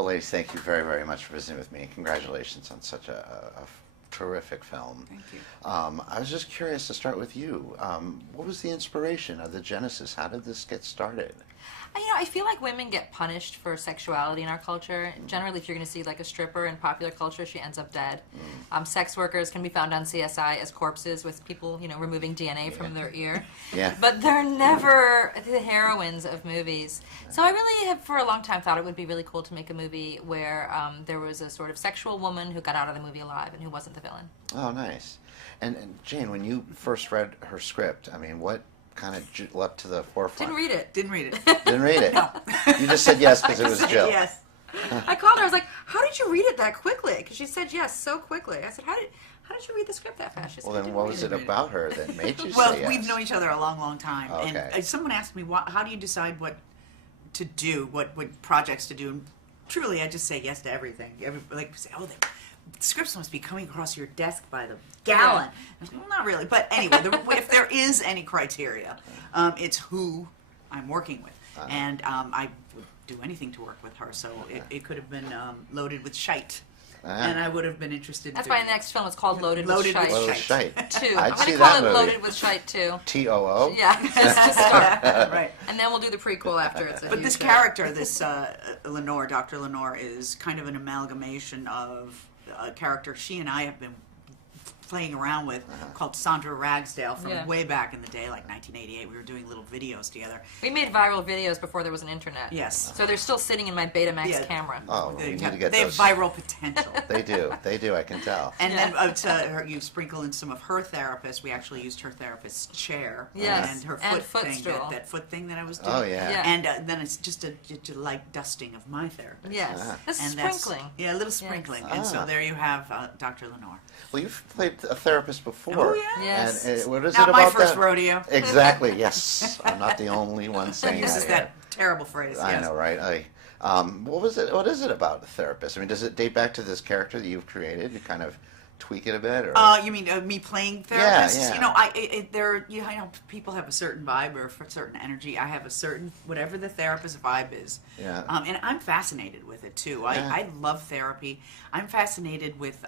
Well, ladies, thank you very, very much for visiting with me. Congratulations on such a terrific film. Thank you. I was just curious to start with you. What was the inspiration of the genesis? How did this get started? I feel like women get punished for sexuality in our culture. Generally, if you're going to see like a stripper in popular culture, she ends up dead. Sex workers can be found on CSI as corpses with people, removing DNA from their ear. Yeah. But they're never the heroines of movies. So I really have, for a long time, thought it would be really cool to make a movie where there was a sort of sexual woman who got out of the movie alive and who wasn't the villain. Oh, nice. And Jane, when you first read her script, I mean, what kind of leapt to the forefront? Didn't read it. Didn't read it. Didn't read it? No. You just said yes because it was Jill. Yes. I called her. I was like, "How did you read it that quickly?" Because she said yes so quickly. I said, "How did you read the script that fast?" She said, Well, "I then didn't what read was it." it about her that made you Well, say yes? we've known each other a long, long time. Okay. And someone asked me, how do you decide what to do, what projects to do? And truly, I just say yes to everything. Like, say, oh, the scripts must be coming across your desk by the gallon. I was like, well, not really. But anyway, if there is any criteria, it's who I'm working with. And I would do anything to work with her. So it could have been loaded with shite. And I would have been interested. That's why the next film is called Loaded with Loaded Shite. with Loaded Shite. 2. I'd I'm see going to that call it movie. Loaded with Shite 2. T-O-O? Yeah, just to start. Right. And then we'll do the prequel after it's a But huge this hit. character, this Lenore, Dr. Lenore, is kind of an amalgamation of a character she and I have been playing around with called Sandra Ragsdale from way back in the day, like 1988. We were doing little videos together. We made viral videos before there was an internet. Yes. So they're still sitting in my Betamax Yeah. camera. Oh, They we need have, to get they those. have viral potential. They do, I can tell. And then you sprinkle in some of her therapists. We actually used her therapist's chair Yes, and her and foot thing, footstool. that foot thing that I was doing. Oh, yeah. Yeah. And then it's just a light dusting of my therapist. Yes. This is And that's- sprinkling. Yeah, a little sprinkling. And so there you have Dr. Lenore. Well, you've played a therapist before. Oh, yeah? Yes. And what is Not it my about first that? rodeo. Exactly, yes. I'm not the only one saying Uses that. that terrible phrase. I Yes. know, right? What is it about a therapist? I mean, does it date back to this character that you've created? You kind of tweak it a bit, or? You mean me playing therapists? Yeah. People have a certain vibe or a certain energy. I have a certain, whatever the therapist vibe is. Yeah. And I'm fascinated with it too. I love therapy. I'm fascinated with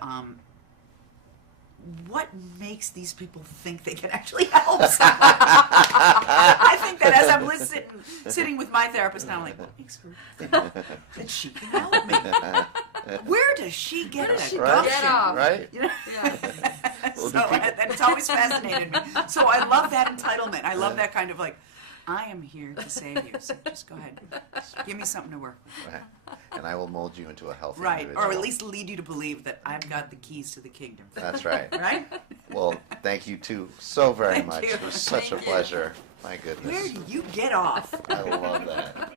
what makes these people think they can actually help. I think that as I'm sitting with my therapist now, I'm like, what makes her think that she can help me? Where does she get that Right. gumption? Get off. Right? Yeah. Well, So it's always fascinated me. So I love that entitlement. I love that kind of like, I am here to save you. So just go ahead. Give me something to work with. Right. And I will mold you into a healthy Right. individual. Or at least lead you to believe that I've got the keys to the kingdom. That's right. Right? Well, thank you too so very Thank much. you. It was such Thank a you. pleasure. My goodness. Where do you get off? I love that.